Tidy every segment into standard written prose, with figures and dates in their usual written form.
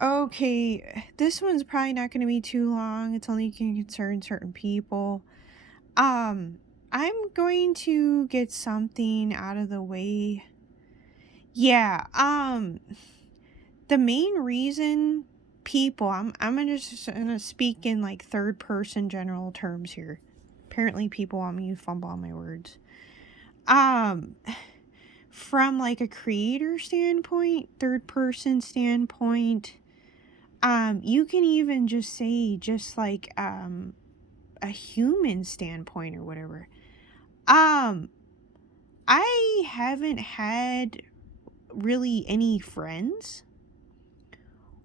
Okay, this one's probably not going to be too long. It's only going to concern certain people. Um, I'm going to get something out of the way. Yeah, the main reason people, I'm gonna speak in like third person general terms here. Apparently people want me to fumble on my words. Um, from like a creator standpoint, third person standpoint, you can even just say just like a human standpoint or whatever. Um, I haven't had really any friends,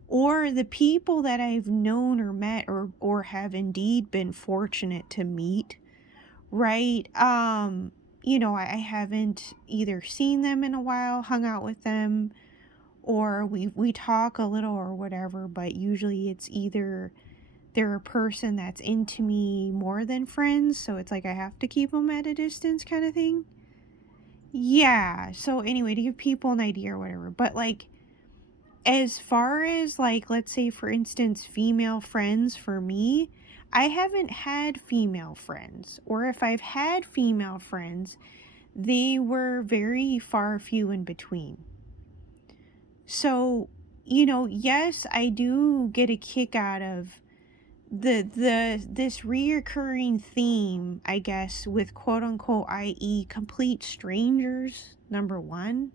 or the people that I've known or met or have indeed been fortunate to meet, right? I haven't either seen them in a while, hung out with them, or we talk a little or whatever, but usually it's either they're a person that's into me more than friends, so it's like I have to keep them at a distance kind of thing. Yeah, so anyway, to give people an idea or whatever, but like as far as like, let's say for instance, female friends for me, I haven't had female friends, or if I've had female friends, they were very far few in between. So, yes, I do get a kick out of this reoccurring theme, I guess, with quote unquote, i.e., complete strangers, number one.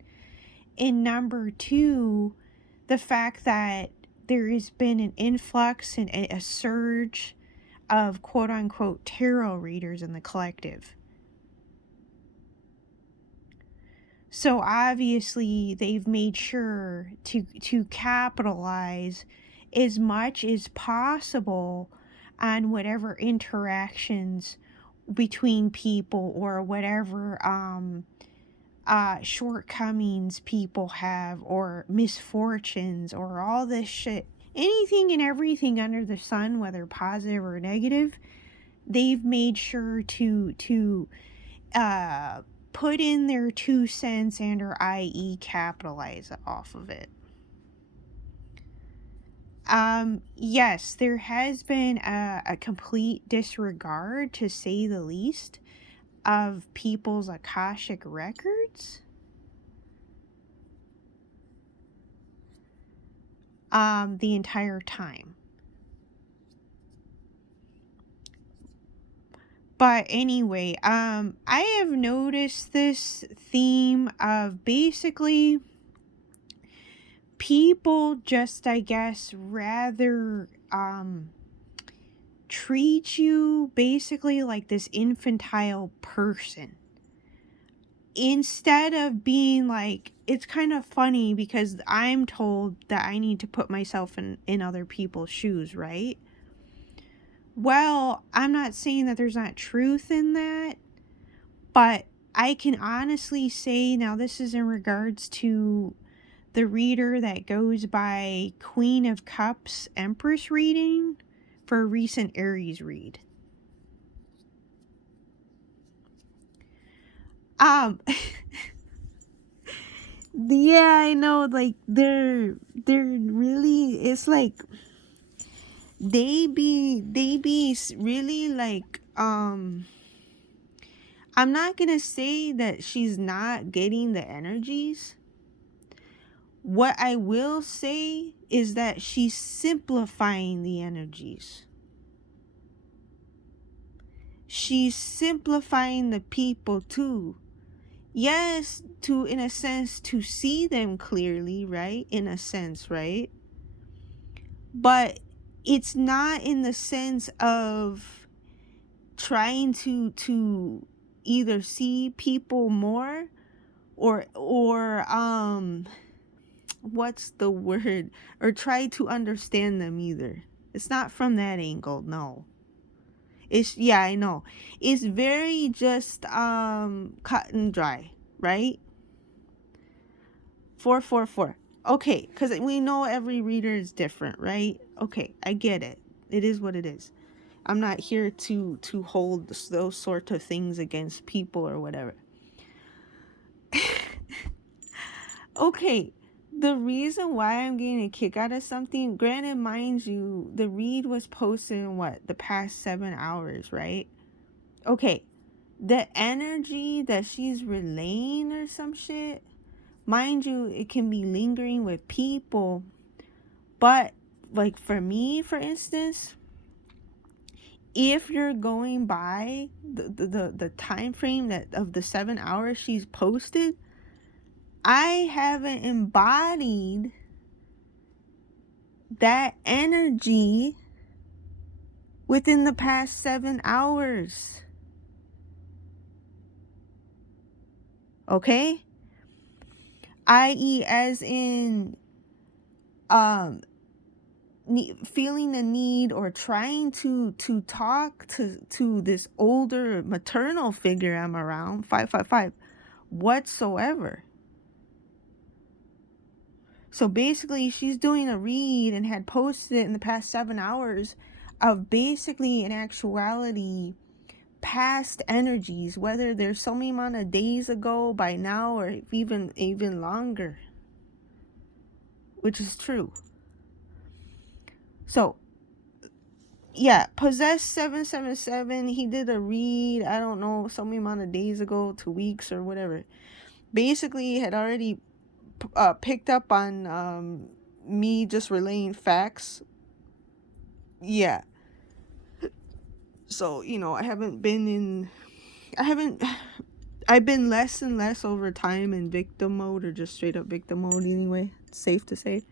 And number two, the fact that there has been an influx and a surge of quote unquote tarot readers in the collective. So obviously they've made sure to capitalize as much as possible on whatever interactions between people, or whatever shortcomings people have, or misfortunes, or all this shit. Anything and everything under the sun, whether positive or negative, they've made sure to uh put in their 2 cents, and or i.e. capitalize off of it. Yes, there has been a complete disregard, to say the least, of people's Akashic records the entire time. But anyway, I have noticed this theme of basically people just, I guess, rather treat you basically like this infantile person, instead of being like, it's kind of funny because I'm told that I need to put myself in other people's shoes, right? Well, I'm not saying that there's not truth in that, but I can honestly say, now this is in regards to the reader that goes by Queen of Cups Empress reading for a recent Aries read. Um yeah, I know, like they're really, it's like they be really like, I'm not gonna say that she's not getting the energies. What I will say is that she's simplifying the energies. She's simplifying the people too. Yes, to, in a sense, to see them clearly, right? In a sense, right? But it's not in the sense of trying to either see people more, or what's the word, or try to understand them either. It's not from that angle, no. It's, yeah, I know. It's very just cut and dry, right? 444. Okay, because we know every reader is different, right? Okay, I get it. It is what it is. I'm not here to hold those sort of things against people or whatever. Okay, The reason why I'm getting a kick out of something, granted, mind you, the read was posted in what, the past 7 hours, right? Okay, the energy that she's relaying or some shit, mind you, it can be lingering with people, but like for me, for instance, if you're going by the time frame that of the 7 hours she's posted, I haven't embodied that energy within the past 7 hours. Okay? I.e., as in feeling the need or trying to talk to this older maternal figure I'm around, 555, whatsoever. So basically, she's doing a read and had posted it in the past 7 hours of basically, in actuality, past energies, whether there's so many amount of days ago by now or even longer, which is true. So yeah, possessed 777, he did a read, I don't know, so many amount of days ago, 2 weeks or whatever. Basically had already picked up on me just relaying facts. Yeah. So, I've been less and less over time in victim mode, or just straight up victim mode anyway, it's safe to say.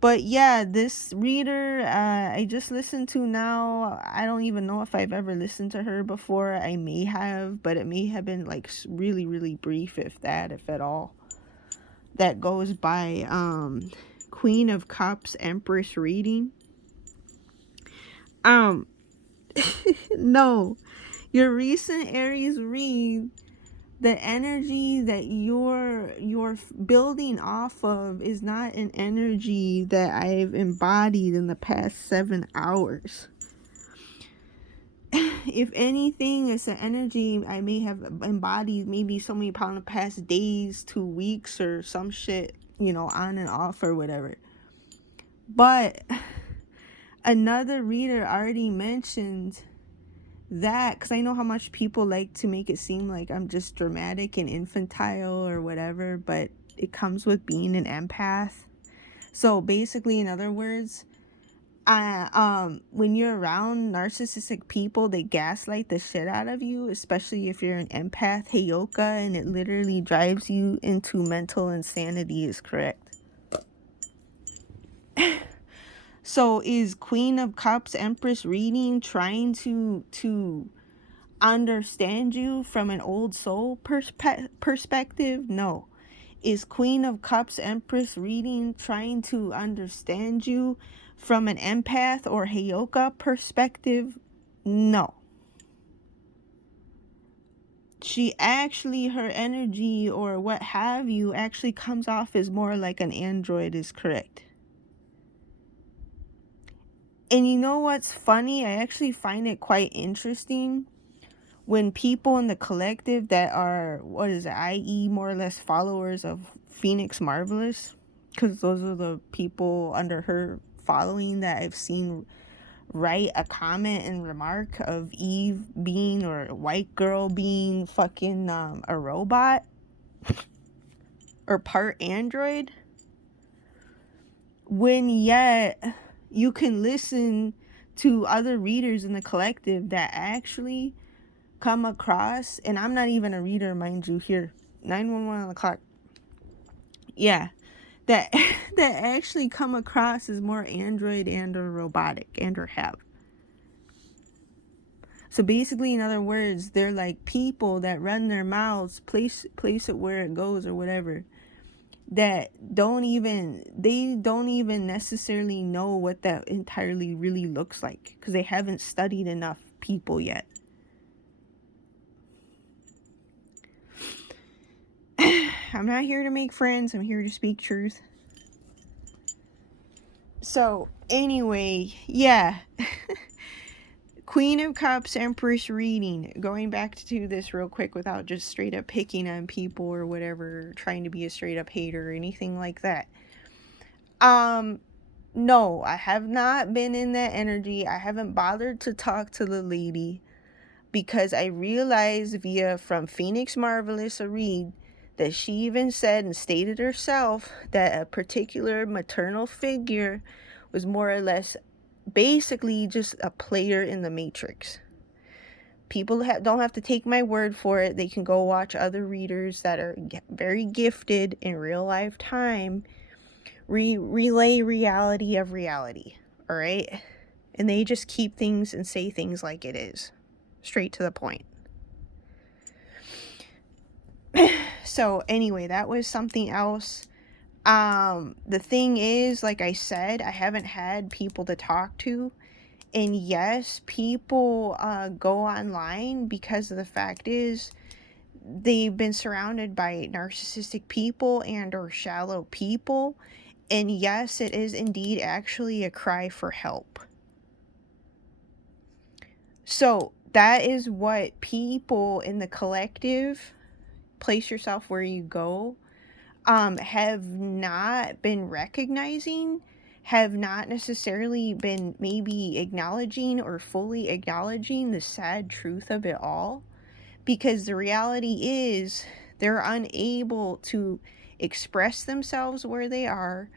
But yeah, this reader I just listened to now, I don't even know if I've ever listened to her before. I may have, but it may have been like really, really brief, if at all. That goes by Queen of Cups Empress reading. No, your recent Aries read, the energy that you're building off of is not an energy that I've embodied in the past 7 hours. If anything, it's an energy I may have embodied maybe so many pound of past days, 2 weeks, or some shit, on and off or whatever. But another reader already mentioned that, because I know how much people like to make it seem like I'm just dramatic and infantile or whatever, but it comes with being an empath. So basically, in other words, when you're around narcissistic people, they gaslight the shit out of you, especially if you're an empath, heyoka, and it literally drives you into mental insanity, is correct. So is Queen of Cups Empress reading trying to understand you from an old soul perspective? No. Is Queen of Cups Empress reading trying to understand you from an empath or heyoka perspective? No. She actually, her energy or what have you actually comes off as more like an android, is correct. And you know what's funny? I actually find it quite interesting when people in the collective that are, i.e. more or less followers of Phoenix Marvelous, because those are the people under her following that I've seen write a comment and remark of Eve being, or white girl being fucking a robot or part android, when yet you can listen to other readers in the collective that actually come across, and I'm not even a reader, mind you, here 911 on the clock, yeah, that that actually come across as more android and or robotic and or have. So basically, in other words, they're like people that run their mouths, place it where it goes or whatever, that don't even necessarily know what that entirely really looks like, because they haven't studied enough people yet. I'm not here to make friends, I'm here to speak truth. So anyway, yeah. Queen of Cups Empress reading. Going back to this real quick without just straight up picking on people or whatever, trying to be a straight up hater or anything like that. No, I have not been in that energy. I haven't bothered to talk to the lady because I realized from Phoenix Marvelous a read that she even said and stated herself that a particular maternal figure was more or less basically just a player in the Matrix. People don't have to take my word for it. They can go watch other readers that are very gifted in real life time relay reality of reality, all right? And they just keep things and say things like it is, straight to the point. So anyway, that was something else. The thing is, like I said, I haven't had people to talk to. And yes, people go online because of the fact is they've been surrounded by narcissistic people and or shallow people. And yes, it is indeed actually a cry for help. So that is what people in the collective, place yourself where you go, have not been recognizing, have not necessarily been maybe acknowledging or fully acknowledging the sad truth of it all. Because the reality is they're unable to express themselves where they are.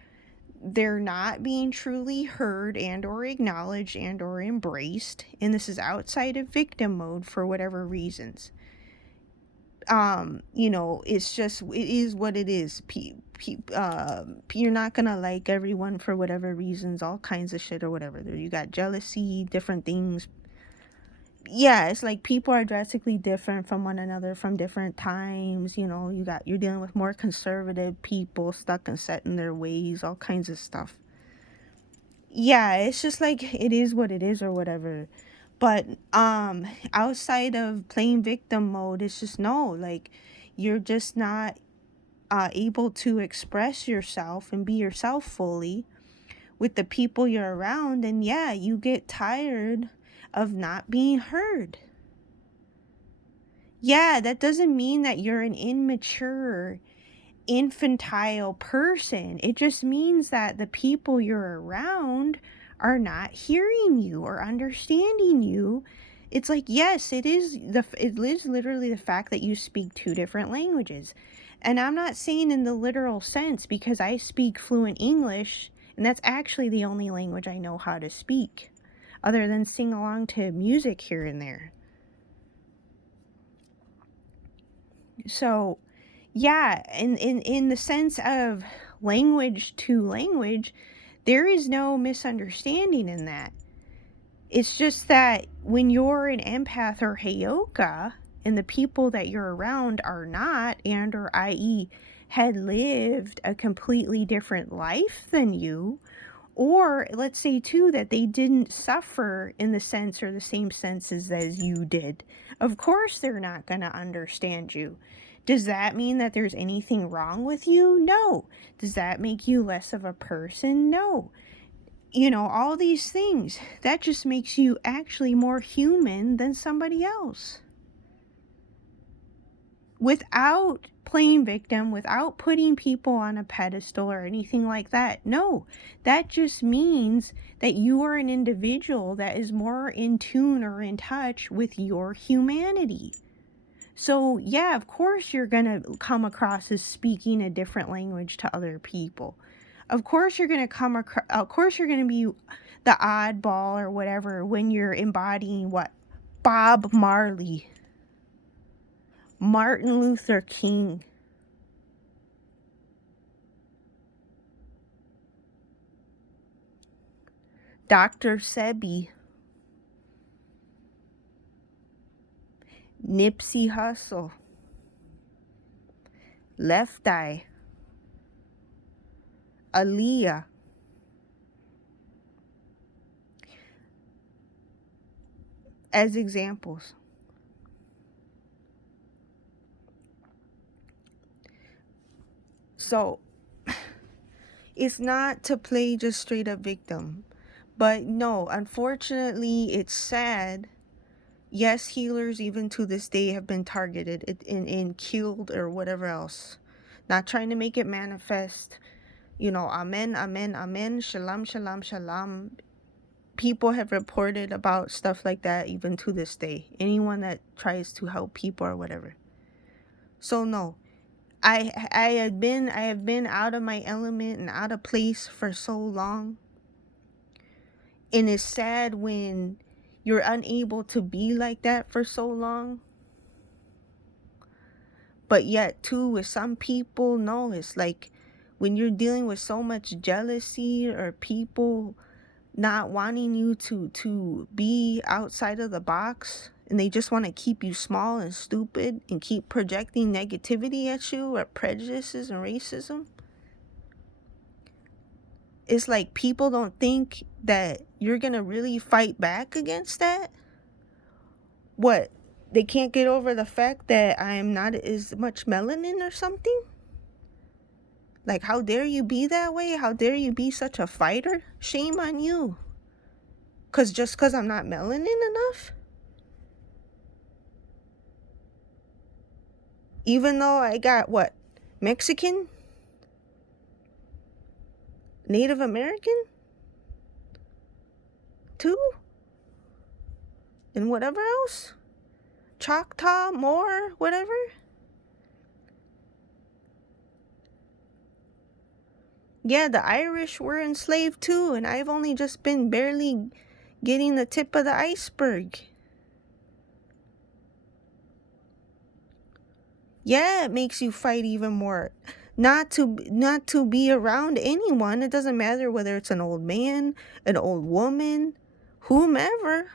They're not being truly heard and or acknowledged and or embraced. And this is outside of victim mode for whatever reasons. It's just, it is what it is. You're not gonna like everyone for whatever reasons, all kinds of shit or whatever. You got jealousy, different things. Yeah, it's like people are drastically different from one another from different times. You're dealing with more conservative people stuck and set in their ways, all kinds of stuff. Yeah, it's just like it is what it is or whatever. But outside of playing victim mode, it's just no, like you're just not able to express yourself and be yourself fully with the people you're around. And yeah, you get tired of not being heard. Yeah, that doesn't mean that you're an immature, infantile person. It just means that the people you're around are not hearing you or understanding you. It's like, yes, it is literally the fact that you speak two different languages. And I'm not saying in the literal sense because I speak fluent English, and that's actually the only language I know how to speak, other than sing along to music here and there. So, yeah, in the sense of language to language, there is no misunderstanding in that. It's just that when you're an empath or heyoka and the people that you're around are not, and or i.e. had lived a completely different life than you, or let's say too that they didn't suffer in the sense or the same senses as you did, of course they're not going to understand you. Does that mean that there's anything wrong with you? No. Does that make you less of a person? No. All these things, that just makes you actually more human than somebody else. Without playing victim, without putting people on a pedestal or anything like that. No, that just means that you are an individual that is more in tune or in touch with your humanity. So, yeah, of course you're going to come across as speaking a different language to other people. Of course you're going to be the oddball or whatever when you're embodying what? Bob Marley, Martin Luther King, Dr. Sebi, Nipsey Hussle, Left Eye, Aaliyah, as examples. So, it's not to play just straight up victim, But no, unfortunately, it's sad. Yes, healers even to this day have been targeted and killed or whatever else. Not trying to make it manifest. Amen, amen, amen, shalom, shalom, shalom. People have reported about stuff like that even to this day. Anyone that tries to help people or whatever. So no, I have been out of my element and out of place for so long. And it's sad when you're unable to be like that for so long. But yet too, with some people, no, it's like when you're dealing with so much jealousy or people not wanting you to be outside of the box, and they just want to keep you small and stupid and keep projecting negativity at you or prejudices and racism. It's like people don't think that you're gonna really fight back against that. What? They can't get over the fact that I'm not as much melanin or something? Like, how dare you be that way? How dare you be such a fighter? Shame on you. Just because I'm not melanin enough? Even though I got, what, Mexican? Native American? Too? And whatever else? Choctaw, Moor, whatever? Yeah, the Irish were enslaved too, and I've only just been barely getting the tip of the iceberg. Yeah, it makes you fight even more. Not to be around anyone. It doesn't matter whether it's an old man, an old woman, whomever.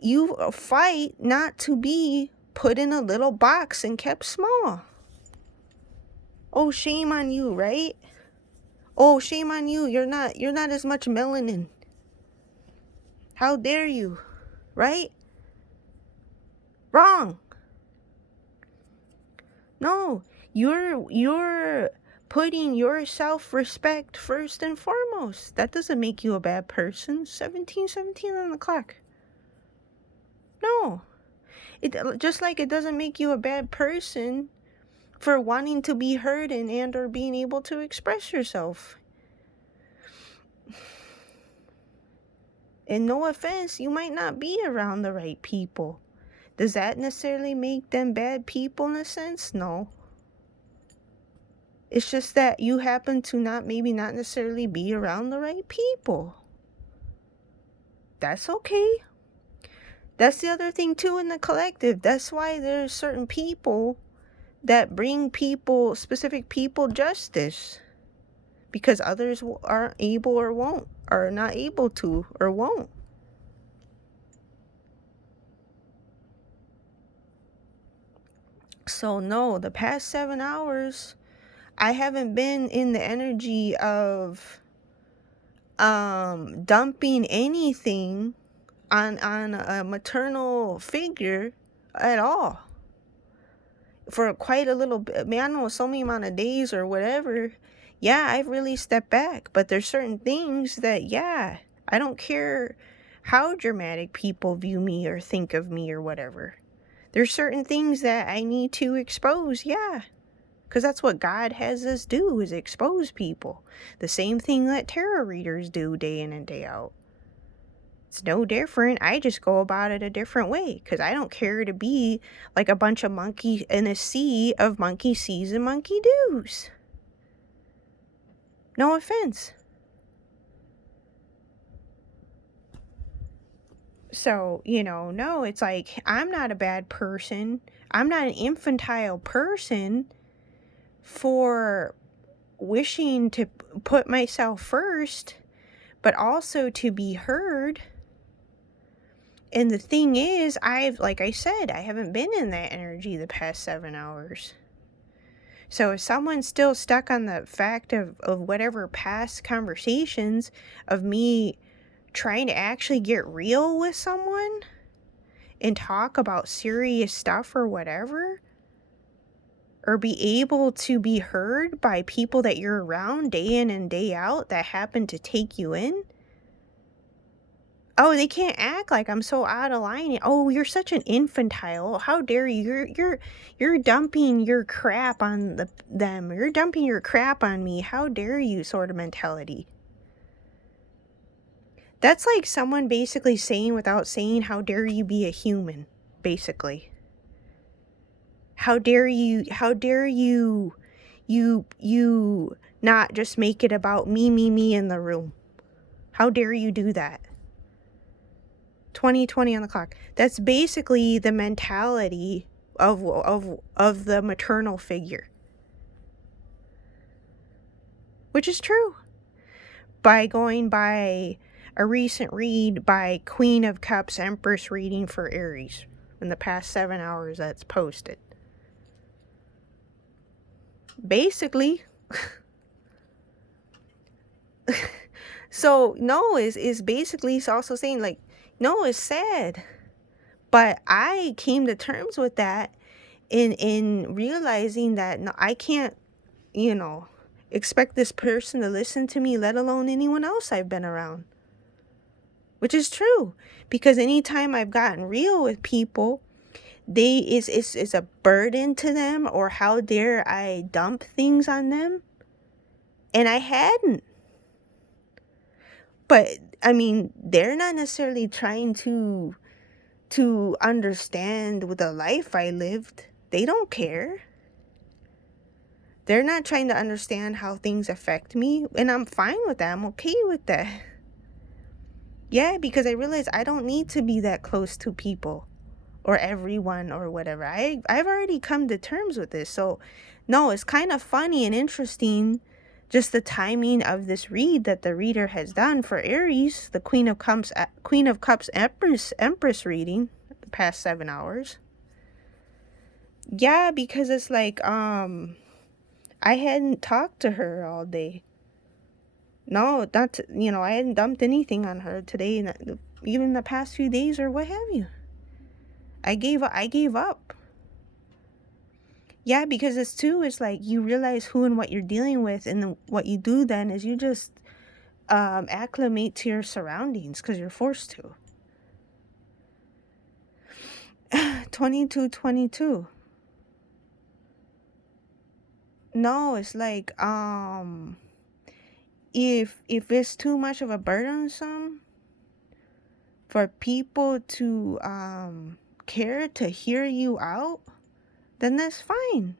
You fight not to be put in a little box and kept small. Oh, shame on you, right? Oh, shame on you. You're not as much melanin. How dare you? Right? Wrong. No, you're putting your self-respect first and foremost. That doesn't make you a bad person. 17 on the clock. No. It just like it doesn't make you a bad person for wanting to be heard and or being able to express yourself. And no offense, you might not be around the right people. Does that necessarily make them bad people in a sense? No. It's just that you happen to not necessarily be around the right people. That's okay. That's the other thing too in the collective. That's why there's certain people that bring specific people justice. Because others aren't able or won't, or not able to or won't. So no, the past 7 hours, I haven't been in the energy of dumping anything on a maternal figure at all. For quite a little bit, I don't know, so many amount of days or whatever. Yeah, I've really stepped back, but there's certain things that, yeah, I don't care how dramatic people view me or think of me or whatever. There's certain things that I need to expose, yeah. Because that's what God has us do, is expose people. The same thing that tarot readers do day in and day out. It's no different. I just go about it a different way. Because I don't care to be like a bunch of monkeys in a sea of monkey sees and monkey do's. No offense. So, no, it's like, I'm not a bad person. I'm not an infantile person for wishing to put myself first, but also to be heard. And the thing is, like I said, I haven't been in that energy the past 7 hours. So if someone's still stuck on the fact of whatever past conversations of me trying to actually get real with someone and talk about serious stuff or whatever, or be able to be heard by people that you're around day in and day out that happen to take you in, Oh, they can't act like I'm so out of line. Oh, you're such an infantile. How dare you? You're dumping your crap on them. You're dumping your crap on me. How dare you? Sort of mentality. That's like someone basically saying without saying, "How dare you be a human?" Basically, how dare you? How dare you? You not just make it about me in the room. How dare you do that? 2020 on the clock. That's basically the mentality of the maternal figure, which is true. By going by a recent read by Queen of Cups Empress reading for Aries in the past 7 hours that's posted. Basically, so no is basically also saying like no is sad, but I came to terms with that in realizing that no, I can't, you know, expect this person to listen to me, let alone anyone else I've been around. Which is true, because anytime I've gotten real with people, it's a burden to them, or how dare I dump things on them, and I hadn't. But I mean, they're not necessarily trying to understand with the life I lived. They don't care. They're not trying to understand how things affect me, and I'm fine with that. I'm okay with that. Yeah, because I realize I don't need to be that close to people or everyone or whatever. I've already come to terms with this. So, no, it's kind of funny and interesting just the timing of this read that the reader has done for Aries, the Queen of Cups Empress reading the past 7 hours. Yeah, because it's like I hadn't talked to her all day. No, not, I hadn't dumped anything on her today, even the past few days or what have you. I gave up. Yeah, because it's like you realize who and what you're dealing with, and what you do then is you just acclimate to your surroundings because you're forced to. 2222. No, it's like if it's too much of a burdensome for people to care to hear you out, then that's fine.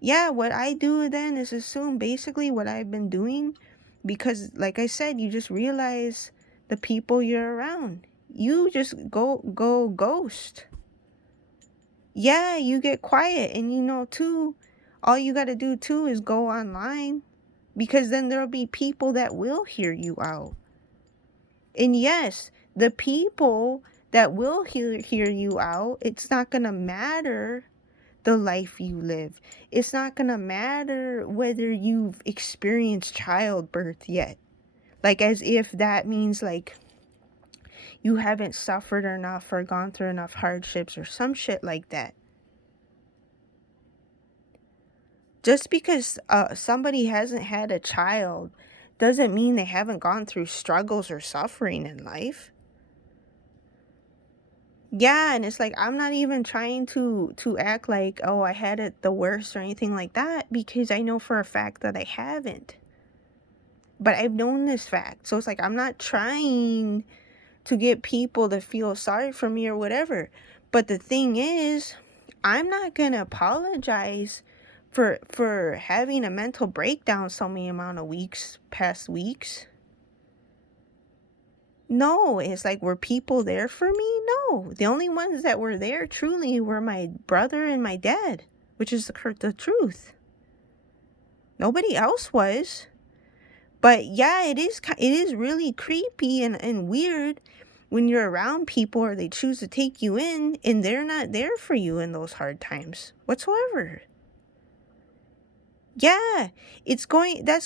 Yeah, what I do then is assume basically what I've been doing, because like I said, you just realize the people you're around. You just go ghost. Yeah, you get quiet, and too, all you got to do too is go online, because then there'll be people that will hear you out. And yes, the people that will hear you out, it's not going to matter the life you live. It's not going to matter whether you've experienced childbirth yet. Like, as if that means, like, you haven't suffered enough or gone through enough hardships or some shit like that. Just because somebody hasn't had a child doesn't mean they haven't gone through struggles or suffering in life. Yeah, and it's like I'm not even trying to act like, oh, I had it the worst or anything like that, because I know for a fact that I haven't. But I've known this fact. So it's like I'm not trying to get people to feel sorry for me or whatever. But the thing is, I'm not going to apologize for having a mental breakdown so many amount of past weeks. No, it's like, were people there for me? No. The only ones that were there truly were my brother and my dad, which is the truth. Nobody else was. But yeah, it is really creepy and weird when you're around people, or they choose to take you in, and they're not there for you in those hard times whatsoever. Yeah, that's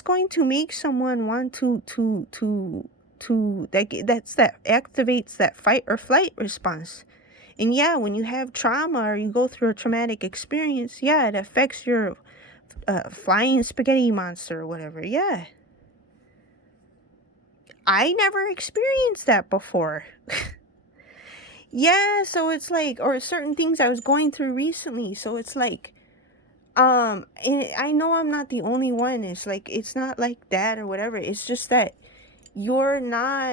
going to make someone want that activates that fight or flight response. And yeah, when you have trauma or you go through a traumatic experience, yeah, it affects your flying spaghetti monster or whatever. Yeah. I never experienced that before. Yeah, so it's like, or certain things I was going through recently. So it's like, and I know I'm not the only one. It's like, it's not like that or whatever. It's just that you're not,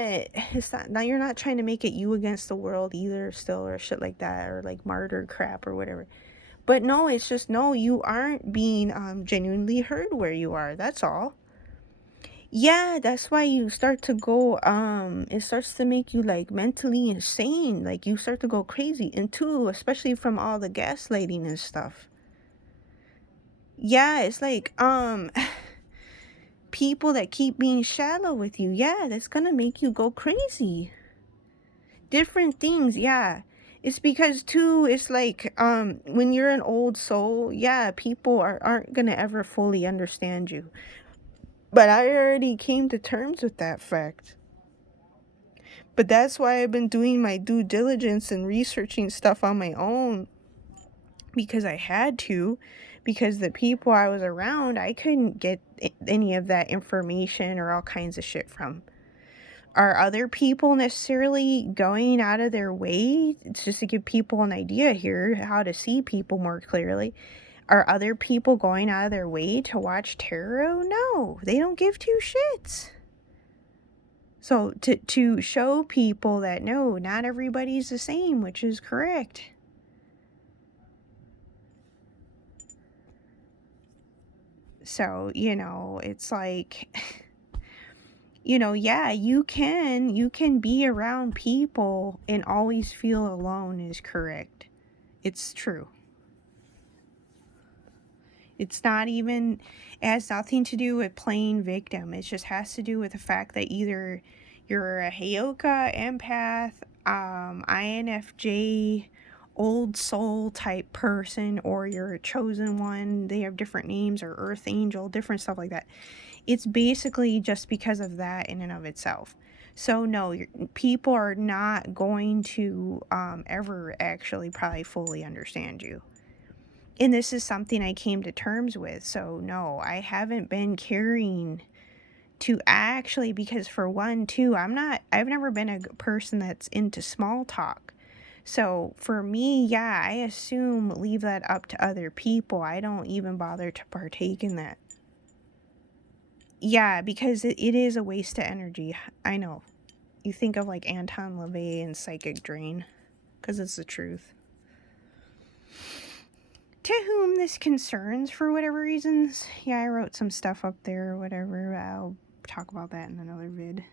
it's not, now you're not trying to make it you against the world either, still, or shit like that, or like martyr crap or whatever. But no, it's just, no, you aren't being genuinely heard where you are. That's all. Yeah, that's why you start to go, it starts to make you like mentally insane. Like you start to go crazy. And two, especially from all the gaslighting and stuff. Yeah, it's like, people that keep being shallow with you. Yeah, that's gonna make you go crazy. Different things, yeah. It's because too, it's like, when you're an old soul, yeah, people aren't gonna ever fully understand you. But I already came to terms with that fact. But that's why I've been doing my due diligence and researching stuff on my own, because I had to, because the people I was around, I couldn't get any of that information or all kinds of shit from. Are other people necessarily going out of their way, just to give people an idea here how to see people more clearly? Are other people going out of their way to watch tarot? No, they don't give two shits. So to show people that no, not everybody's the same, which is correct. So, it's like, yeah, you can be around people and always feel alone is correct. It's true. It's not even, it has nothing to do with playing victim. It just has to do with the fact that either you're a Heyoka, empath, INFJ, old soul type person, or you're a chosen one. They have different names, or earth angel, different stuff like that. It's basically just because of that in and of itself. So no, people are not going to ever actually probably fully understand you. And this is something I came to terms with. So no, I haven't been caring to actually, because for one, too, I've never been a person that's into small talk. So for me, yeah, I assume leave that up to other people. I don't even bother to partake in that. Yeah, because it is a waste of energy. I know. You think of like Anton LaVey and Psychic Drain, because it's the truth. To whom this concerns, for whatever reasons. Yeah, I wrote some stuff up there or whatever. I'll talk about that in another vid.